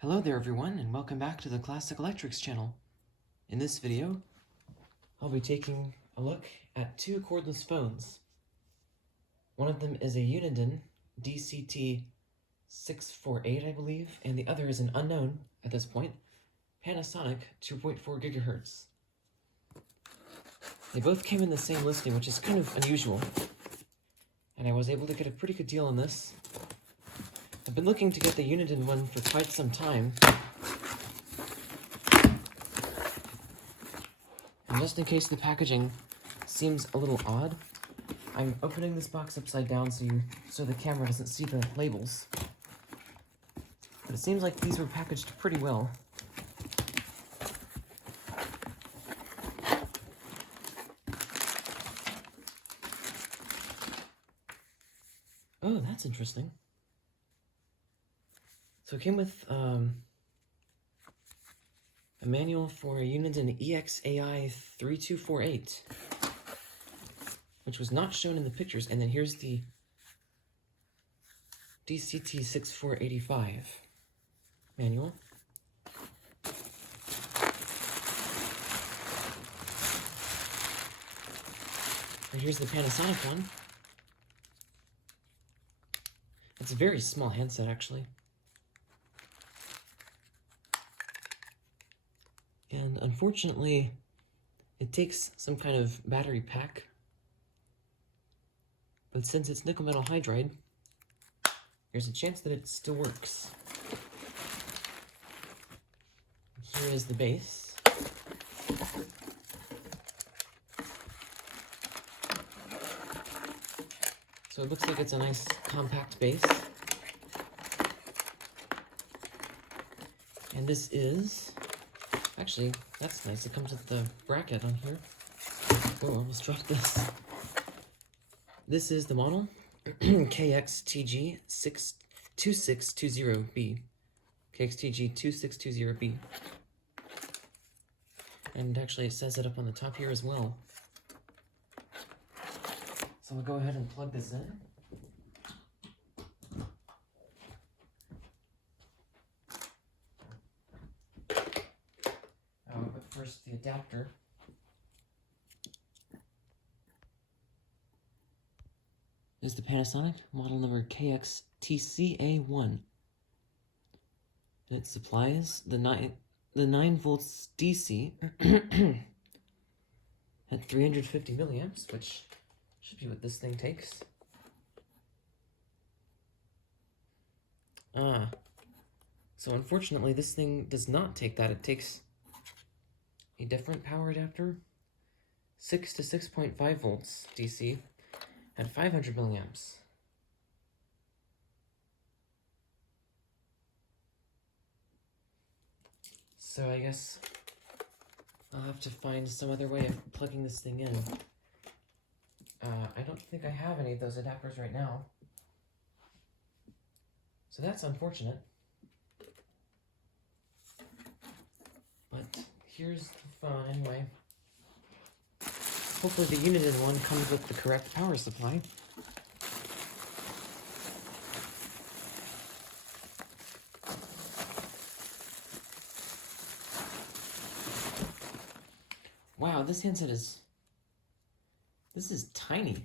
Hello there everyone, and welcome back to the Classic Electrics channel. In this video, I'll be taking a look at two cordless phones. One of them is a Uniden DCT648, I believe, and the other is an unknown, at this point, Panasonic 2.4 GHz. They both came in the same listing, which is kind of unusual, and I was able to get a pretty good deal on this. I've been looking to get the Uniden one for quite some time. And just in case the packaging seems a little odd, I'm opening this box upside down so the camera doesn't see the labels. But it seems like these were packaged pretty well. Oh, that's interesting. So it came with a manual for a Uniden EXAI 3248, which was not shown in the pictures, and then here's the DCT6485 manual. And here's the Panasonic one. It's a very small handset, actually. And unfortunately, it takes some kind of battery pack. But since it's nickel metal hydride, there's a chance that it still works. Here is the base. So it looks like it's a nice compact base. And this is... Actually, that's nice. It comes with the bracket on here. Oh, I almost dropped this. This is the model KXTG2620B. KXTG2620B. And actually, it says it up on the top here as well. So we'll go ahead and plug this in. But first, the adapter. This is the Panasonic model number KXTCA1. And it supplies the 9 volts DC at 350 milliamps, which should be what this thing takes. So unfortunately, this thing does not take that. It takes a different power adapter, 6 to 6.5 volts DC at 500 milliamps. So I guess I'll have to find some other way of plugging this thing in. I don't think I have any of those adapters right now. So that's unfortunate. But here's the phone anyway. Hopefully the Uniden one comes with the correct power supply. Wow, this handset is tiny.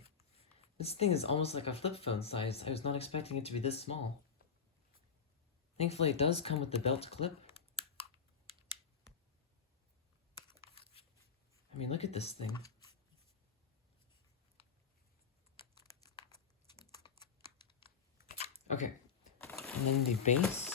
This thing is almost like a flip phone size. I was not expecting it to be this small. Thankfully it does come with the belt clip. I mean, look at this thing. Okay, and then the base.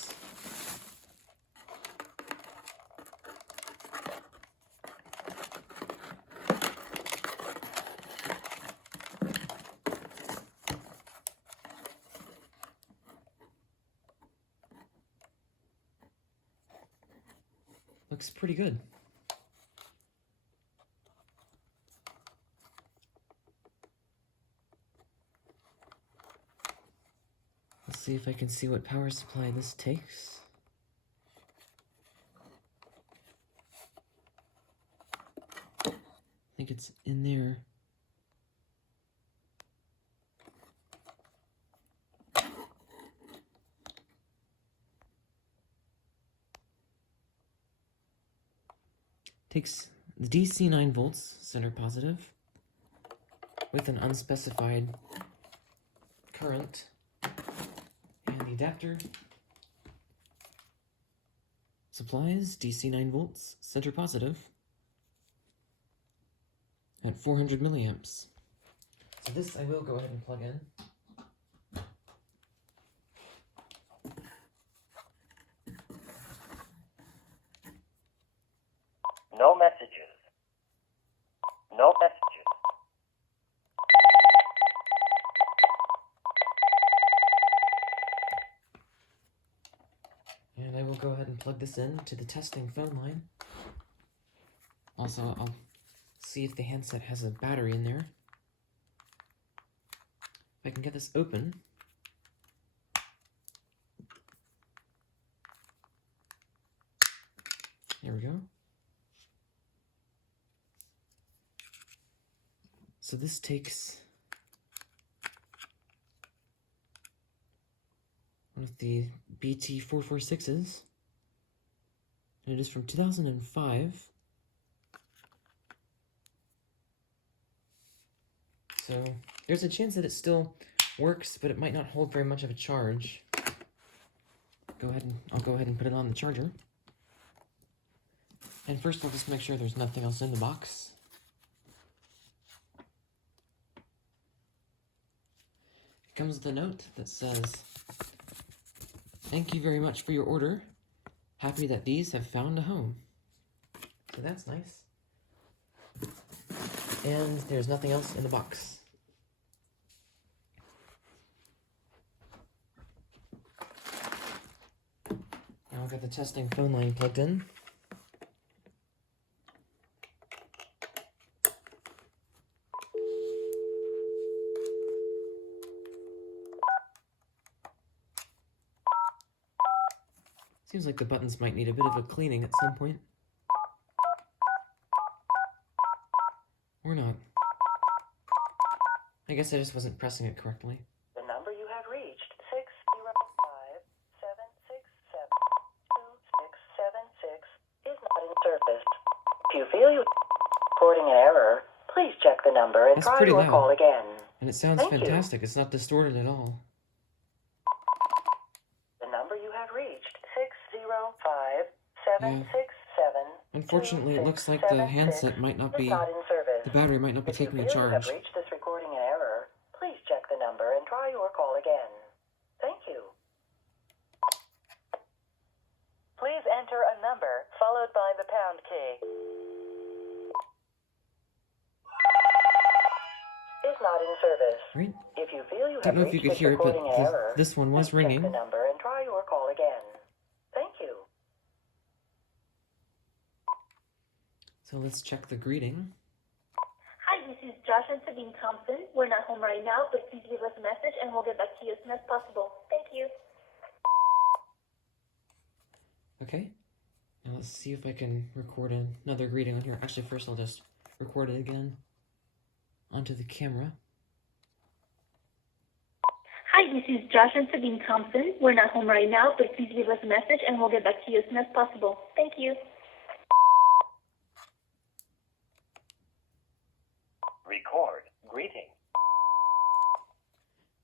Looks pretty good. Let's see if I can see what power supply this takes. I think it's in there. Takes the DC 9 volts, center positive, with an unspecified current, and the adapter supplies DC 9 volts, center positive, at 400 milliamps. So this I will go ahead and plug in. No messages. No messages. And I will go ahead and plug this in to the testing phone line. Also, I'll see if the handset has a battery in there. If I can get this open. There we go. So this takes one of the BT446s, and it is from 2005. So there's a chance that it still works, but it might not hold very much of a charge. I'll go ahead and put it on the charger. And first I'll just make sure there's nothing else in the box. It comes with a note that says, "Thank you very much for your order. Happy that these have found a home." So that's nice. And there's nothing else in the box. Now I've got the testing phone line plugged in. Seems like the buttons might need a bit of a cleaning at some point. Or not. I guess I just wasn't pressing it correctly. The number you have reached, 605-767-2676, is not in service. If you feel you're reporting an error, please check the number and try your call again. And it sounds fantastic. It's not distorted at all. The number you have reached, 605-767. Unfortunately, it looks like the handset might not be, the battery might not be taking a charge. If you have reached this recording in error, please check the number and try your call again. Thank you. Please enter a number followed by the pound key. Is not in service. Right? If you feel you Don't know if you could hear it, but this one was ringing. Check the number and try your call again. Thank you. So let's check the greeting. Hi, this is Josh and Sabine Thompson. We're not home right now, but please leave us a message and we'll get back to you as soon as possible. Thank you. Okay. Now let's see if I can record another greeting on here. Actually, first I'll just record it again onto the camera. Hi, this is Josh and Sabine Thompson. We're not home right now, but please leave us a message and we'll get back to you as soon as possible. Thank you. Record greeting.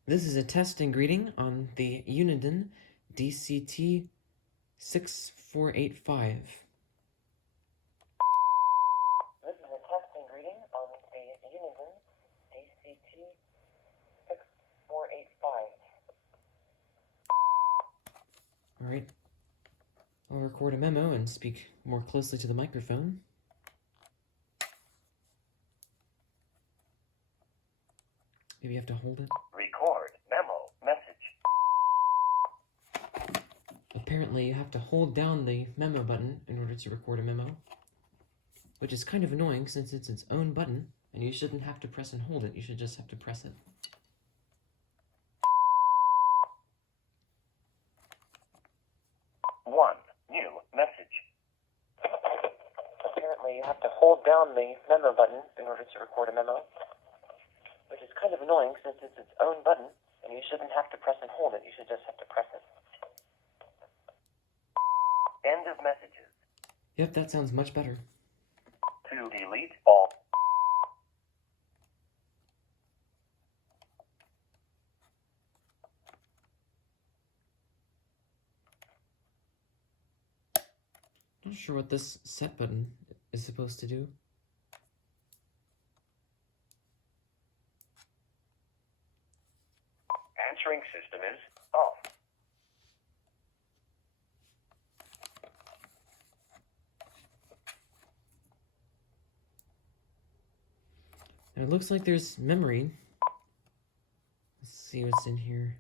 This is a testing greeting on the Uniden DCT 6485. This is a testing greeting on the Uniden DCT 6485. Alright. I'll record a memo and speak more closely to the microphone. Maybe you have to hold it. Record memo message. Apparently you have to hold down the memo button in order to record a memo, which is kind of annoying since it's its own button, and you shouldn't have to press and hold it, you should just have to press it. One new message. Apparently you have to hold down the memo button in order to record a memo, which is kind of annoying since it's its own button, and you shouldn't have to press and hold it, you should just have to press it. End of messages. Yep, that sounds much better. Delete all. Not sure what this set button is supposed to do. Answering system is off. And it looks like there's memory. Let's see what's in here.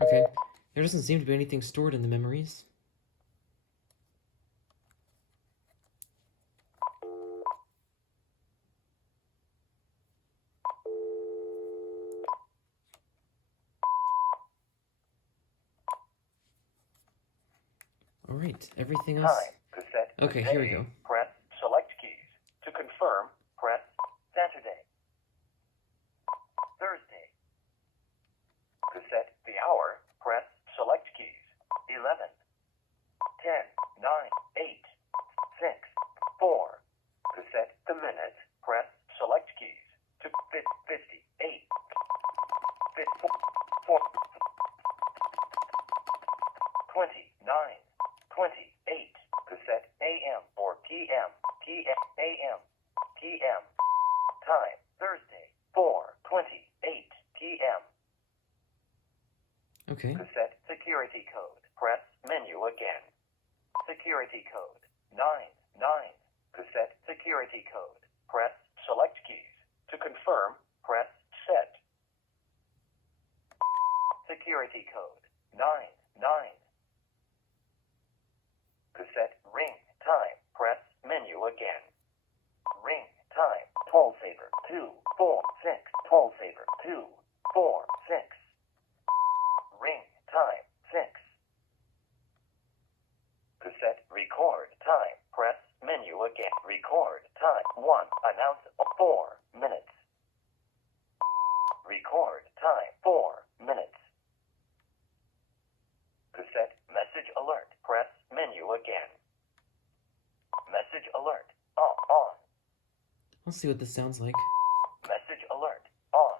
Okay, there doesn't seem to be anything stored in the memories. Alright, everything else. Cassette. Okay, here we go. Press select keys. To confirm, press Saturday. Thursday. Cassette the hour. Press select keys. 11. 10. 9. 8. 6. 4. Cassette the minute. Press select keys. To 58. 4. 29. 28. Cassette AM or PM. PM. AM. PM. Time. Thursday. 4:28 PM. Okay. Cassette security code. Press menu again. Security code. 99. Cassette security code. Press select keys. To confirm, press set. Security code. 99. Cassette ring time. Press menu again. Ring time. Toll saver 246. Toll saver 246. Ring time 6. Cassette record time. Press menu again. Record time 1. Announce 4 minutes. Record time 4 minutes. Cassette message alert. Press menu again. Message alert. On. Let's see what this sounds like. Message alert. On.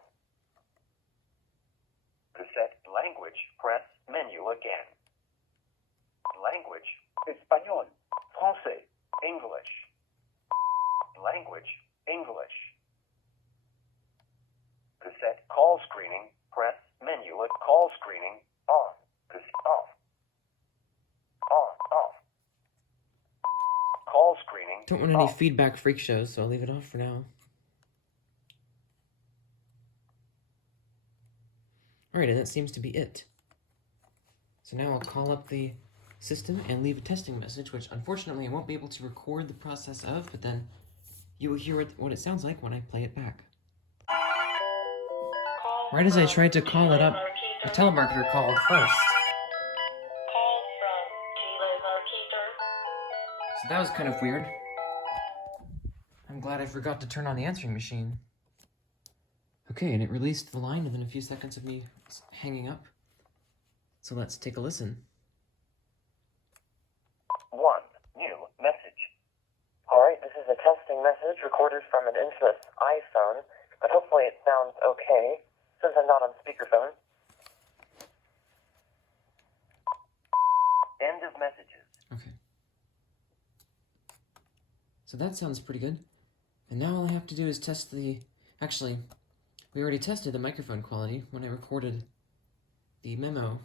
Cassette language. Press menu again. Language. Español. Français. English. Language. English. Cassette call screening. Press menu at call screening. On. Off. Off. Call screening. Don't want any off. feedback freak shows, so I'll leave it off for now. Alright, and that seems to be it. So now I'll call up the system and leave a testing message, which unfortunately I won't be able to record the process of, but then you will hear what it sounds like when I play it back. Right as I tried to call it up, the telemarketer called first. So that was kind of weird. I'm glad I forgot to turn on the answering machine. Okay, and it released the line within a few seconds of me hanging up. So let's take a listen. 1. New message. Alright, this is a testing message recorded from an infamous iPhone, but hopefully it sounds okay, since I'm not on speakerphone. End of messages. Okay. So that sounds pretty good. And now all I have to do is test the... Actually, we already tested the microphone quality when I recorded the memo.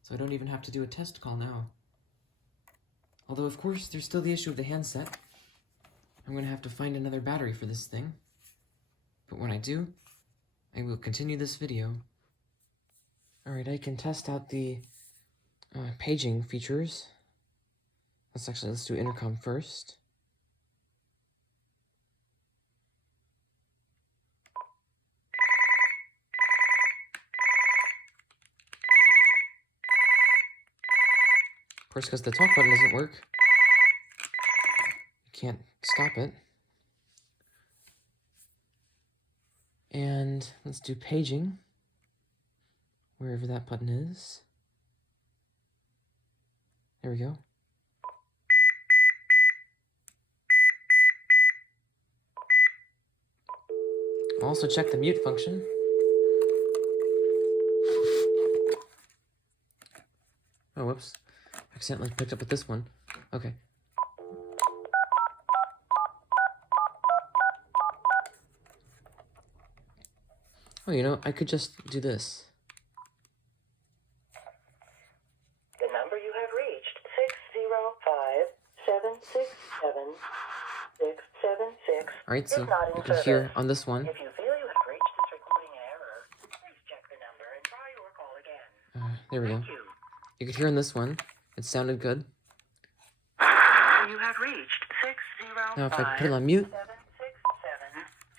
So I don't even have to do a test call now. Although, of course, there's still the issue of the handset. I'm going to have to find another battery for this thing. But when I do, I will continue this video. Alright, I can test out the paging features. Let's do intercom first. Of course, because the talk button doesn't work. can't stop it. And let's do paging, wherever that button is. There we go. I'll also check the mute function. Oh, whoops. Accidentally picked up with this one. Okay. Oh, you know, I could just do this. The number you have reached, 605-767-676, Alright, so is not in you can service. hear on this one. If you feel you have reached this recording in error, please check the number and try your call again. There we go. Thank you. You could hear on this one. It sounded good. You have reached 605. Now if I put it on mute,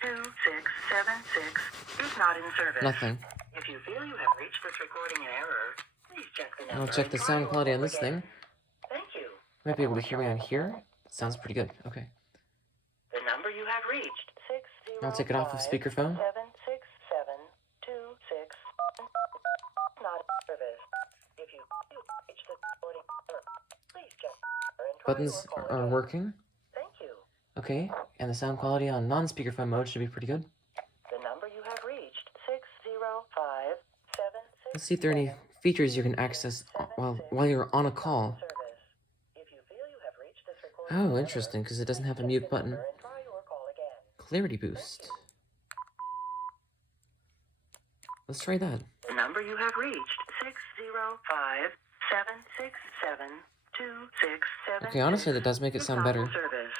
767-2676 is not in service. nothing. If you feel you have reached this recording in error, please check the number. And I'll check the sound quality on this thing. Thank you. You might be able to hear me on here. Sounds pretty good. Okay. The number you have reached, 605. I'll take it off of speakerphone. 767-26 not in service. If you reach the recording error, please check and try Buttons your call are again. working. Thank you. Okay. And the sound quality on non-speakerphone mode should be pretty good. The number you have reached, 605-767. Let's see if there are any features you can access while you're on a call. If you feel you have reached this recording Oh, interesting, because it doesn't have a mute button. and try your call again. Clarity boost. Let's try that. The number you have reached, 605-767-2676. Okay, honestly, that does make it sound better. Service.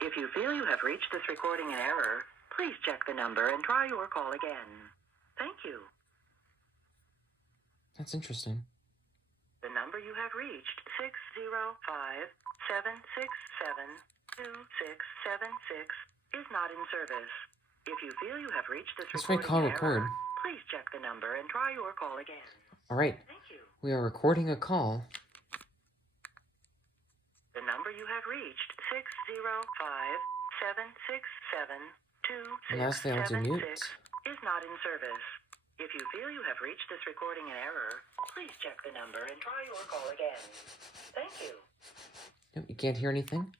If you feel you have reached this recording in error, please check the number and try your call again. Thank you. That's interesting. The number you have reached, 605-767-2676, is not in service. If you feel you have reached this Let's try recording call in record. error, please check the number and try your call again. Alright, Thank you. we are recording a call. The number you have reached, 605-767-2676, And lastly, I'll do mute. is not in service. If you feel you have reached this recording in error, please check the number and try your call again. Thank you. Nope, you can't hear anything.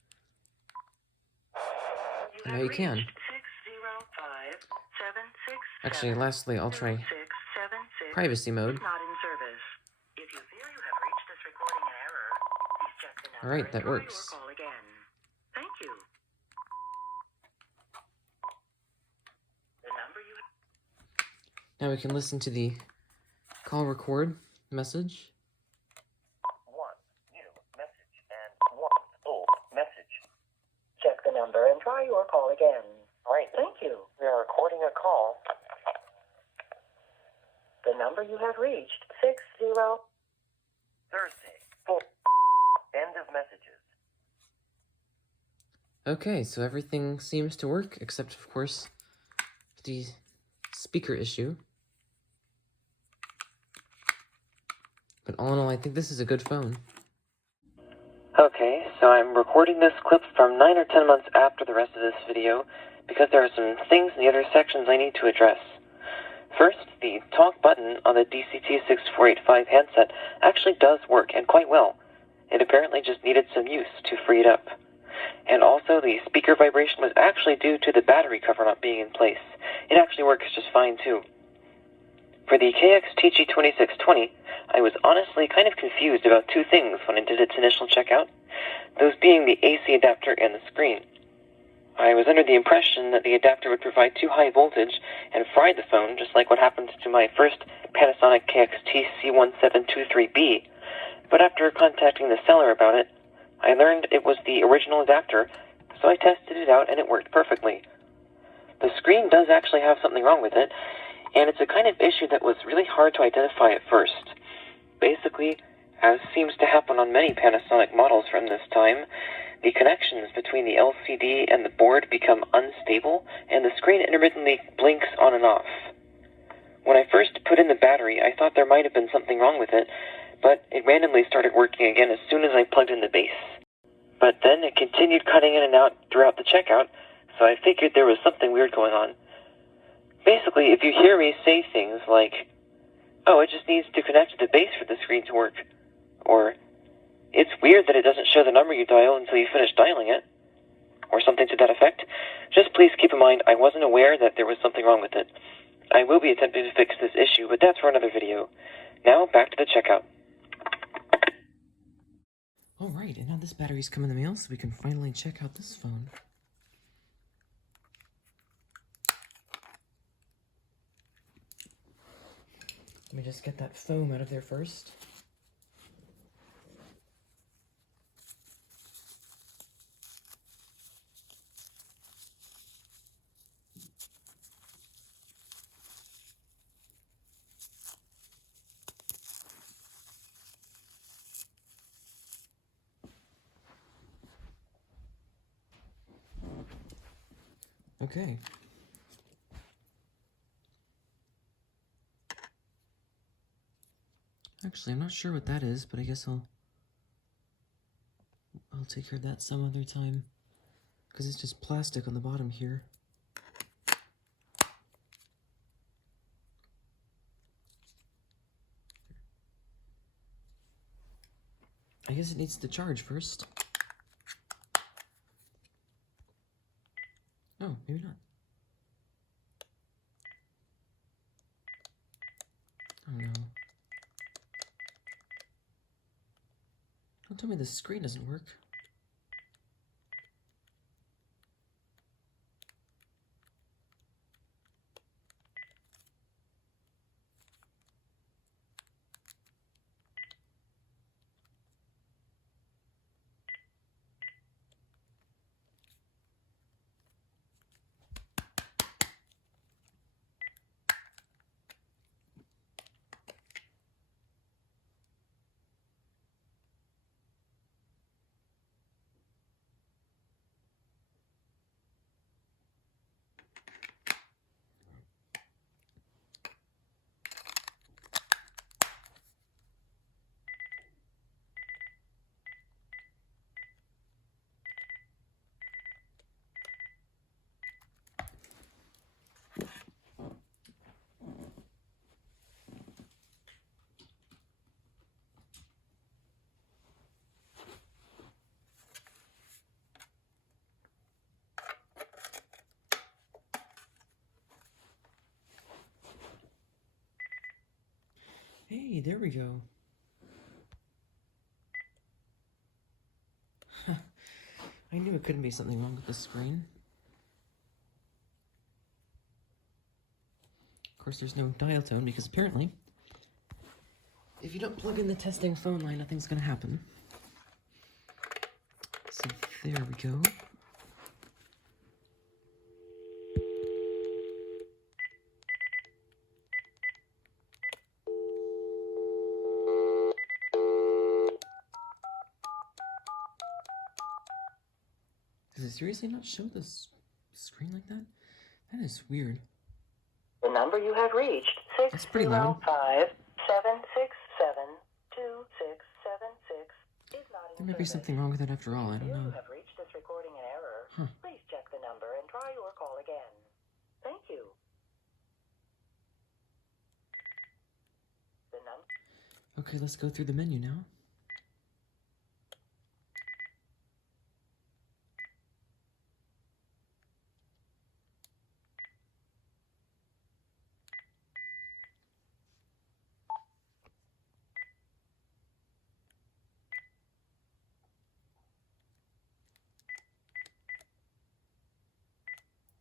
You Now have you can. reached 605-767-2676. Actually, lastly, I'll try privacy mode. Is not in service. If you feel you have reached this recording in error, please check the number Alright, and that try works. your call again. Thank you. The number you have Now we can listen to the call record message. 1 new message and 1 old message. check the number and try your call again. Right. Thank you. We are recording a call. The number you have reached, 60. Thursday. 4. End of messages. Okay, so everything seems to work, except, of course, the speaker issue. But all in all, I think this is a good phone. Okay, so I'm recording this clip from 9 or 10 months after the rest of this video, because there are some things in the other sections I need to address. First, the talk button on the DCT-6485 handset actually does work, and quite well. It apparently just needed some use to free it up. And also, the speaker vibration was actually due to the battery cover not being in place. It actually works just fine, too. For the KX-TG2620, I was honestly kind of confused about two things when I did its initial checkout, those being the AC adapter and the screen. I was under the impression that the adapter would provide too high voltage and fry the phone, just like what happened to my first Panasonic KX-T-C1723B, but after contacting the seller about it, I learned it was the original adapter, so I tested it out and it worked perfectly. The screen does actually have something wrong with it, and it's a kind of issue that was really hard to identify at first. Basically, as seems to happen on many Panasonic models from this time, the connections between the LCD and the board become unstable, and the screen intermittently blinks on and off. When I first put in the battery, I thought there might have been something wrong with it, but it randomly started working again as soon as I plugged in the base. but then it continued cutting in and out throughout the checkout, so I figured there was something weird going on. Basically, if you hear me say things like, "Oh, it just needs to connect to the base for the screen to work," or "It's weird that it doesn't show the number you dial until you finish dialing it," or something to that effect, just please keep in mind I wasn't aware that there was something wrong with it. I will be attempting to fix this issue, but that's for another video. Now, back to the checkout. Alright, and now this battery's come in the mail, so we can finally check out this phone. Let me just get that foam out of there first. Okay. Actually, I'm not sure what that is, but I guess I'll take care of that some other time. Because it's just plastic on the bottom here. I guess it needs to charge first. Oh, maybe not. Oh no. Don't tell me the screen doesn't work. Hey, there we go. I knew it couldn't be something wrong with the screen. Of course, there's no dial tone because apparently, if you don't plug in the testing phone line, nothing's gonna happen. So there we go. Does it seriously not show this screen like that? That is weird. The number you have reached, That's pretty loud. 605-767-2676, is not in There might be service. something wrong with it after all, I don't If you know. have reached this recording in error, Huh. please check the number and try your call again. Thank you. The number... Okay, let's go through the menu now.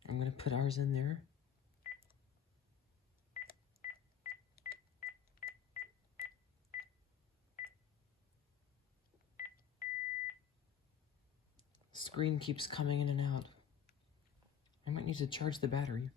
I'm gonna put ours in there. Screen keeps coming in and out. I might need to charge the battery.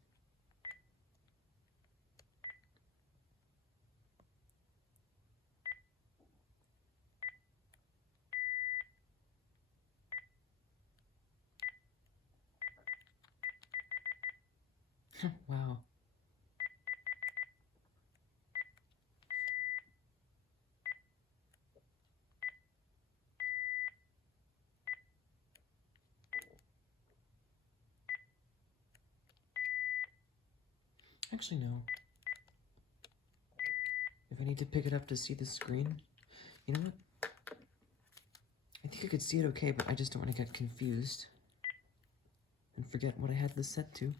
Wow. Actually, no. If I need to pick it up to see the screen, you know what? I think I could see it okay, but I just don't want to get confused and forget what I had this set to.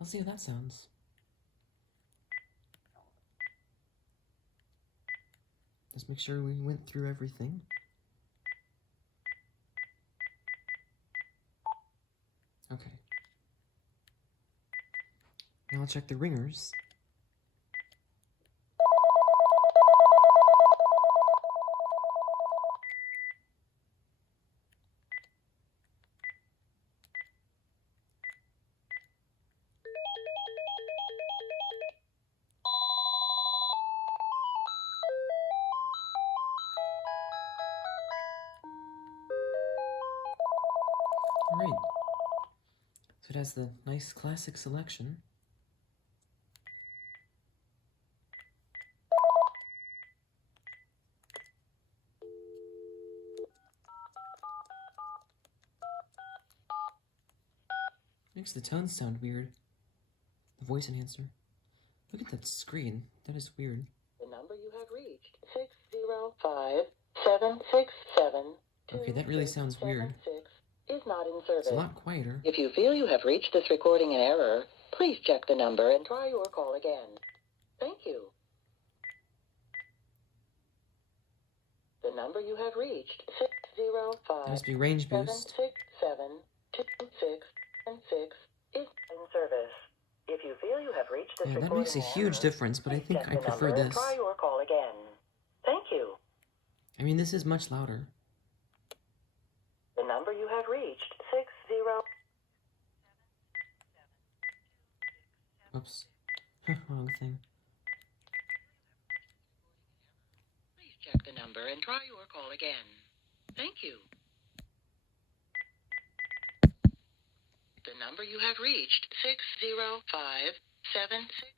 I'll see how that sounds. Just make sure we went through everything. Okay. Now I'll check the ringers. Alright. So it has the nice classic selection. Makes the tones sound weird. The voice enhancer. Look at that screen. That is weird. The number you have reached, 605-767. Okay, that really sounds weird. Is not in service. It's a lot quieter. If you feel you have reached this recording in error, please check the number and try your call again. Thank you. The number you have reached, 605. That must be range boost. 767-2676, is in service. If you feel you have reached this Yeah, that recording makes a in huge error, difference, but I please think check I the prefer number and this. try your call again. Thank you. I mean, this is much louder. The number you have reached, 60. Oops. Wrong thing. Please check the number and try your call again. Thank you. The number you have reached, 605-76.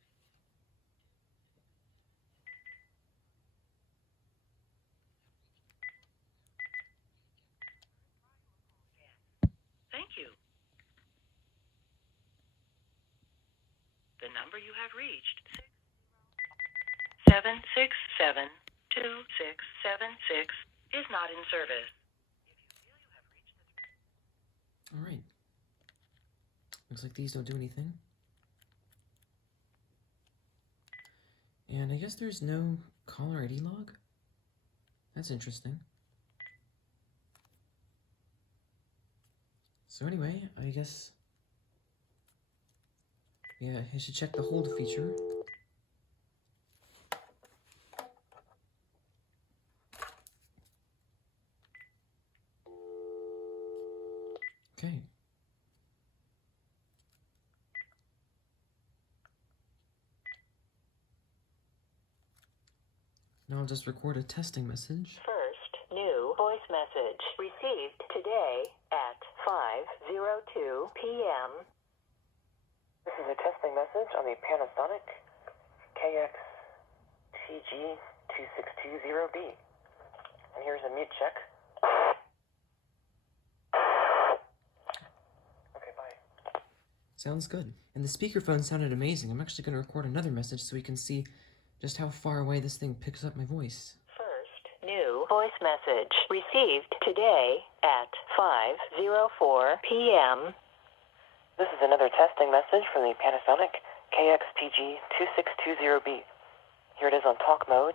Thank you. The number you have reached, 767-2676, is not in service. Alright. Looks like these don't do anything. And I guess there's no caller ID log? That's interesting. So anyway, I guess... yeah, I should check the hold feature. Okay. Now I'll just record a testing message. First, new voice message received today at 5:02 p.m. This is a testing message on the Panasonic KXTG2620B. And here's a mute check. Okay, bye. Sounds good. And the speakerphone sounded amazing. I'm actually going to record another message so we can see just how far away this thing picks up my voice. First, new voice message received today at 5:04 p.m. This is another testing message from the Panasonic KXTG2620B. Here it is on talk mode.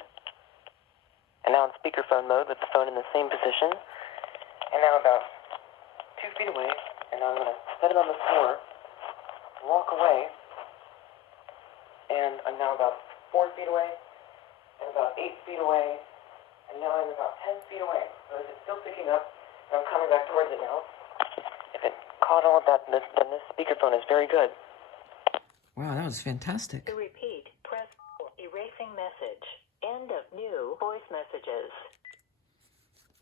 And now in speakerphone mode with the phone in the same position. And now about 2 feet away, and I'm going to set it on the floor, walk away, and I'm now about 4 feet away, and about 8 feet away, and now I'm about 10 feet away. So is it still picking up? And I'm coming back towards it now. If it caught all of that, then this speakerphone is very good. Wow, that was fantastic. To repeat, press erasing message. End of new voice messages.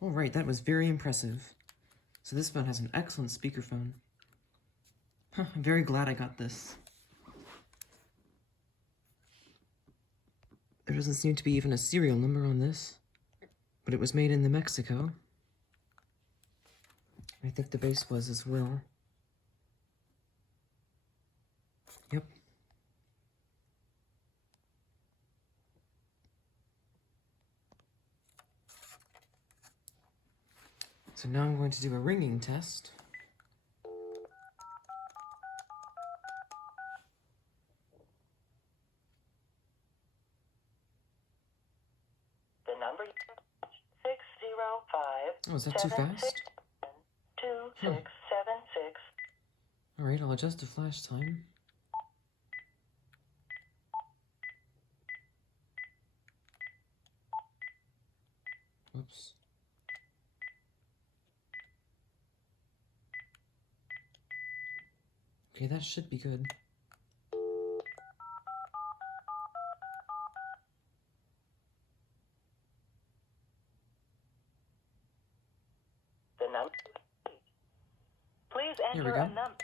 All right, that was very impressive. So this phone has an excellent speakerphone. Huh, I'm very glad I got this. There doesn't seem to be even a serial number on this, but it was made in New Mexico. I think the base was as well. Yep. So now I'm going to do a ringing test. The number 605. Oh, is that too fast? 2676. Alright, I'll adjust the flash time. Whoops. Okay, that should be good. The number. Please Here we enter go. a number.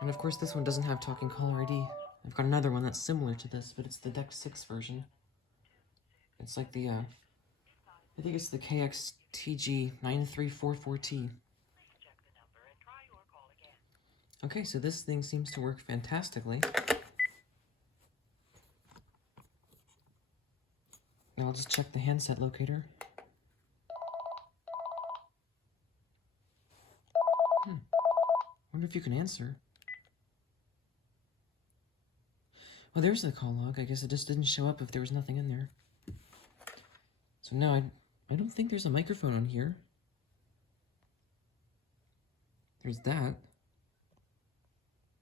And of course this one doesn't have talking caller ID. I've got another one that's similar to this, but it's the Deck 6 version. It's like the, I think it's the KXTG9344T. Okay, so this thing seems to work fantastically. Now I'll just check the handset locator. Wonder if you can answer. Well, there's the call log. I guess it just didn't show up if there was nothing in there. So now I don't think there's a microphone on here. There's that.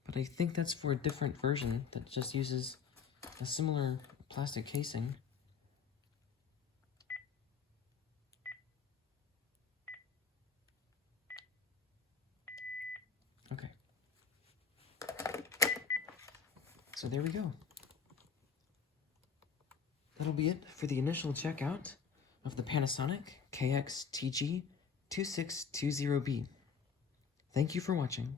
But I think that's for a different version that just uses a similar plastic casing. Okay. So there we go. That'll be it for the initial checkout of the Panasonic KXTG2620B. Thank you for watching.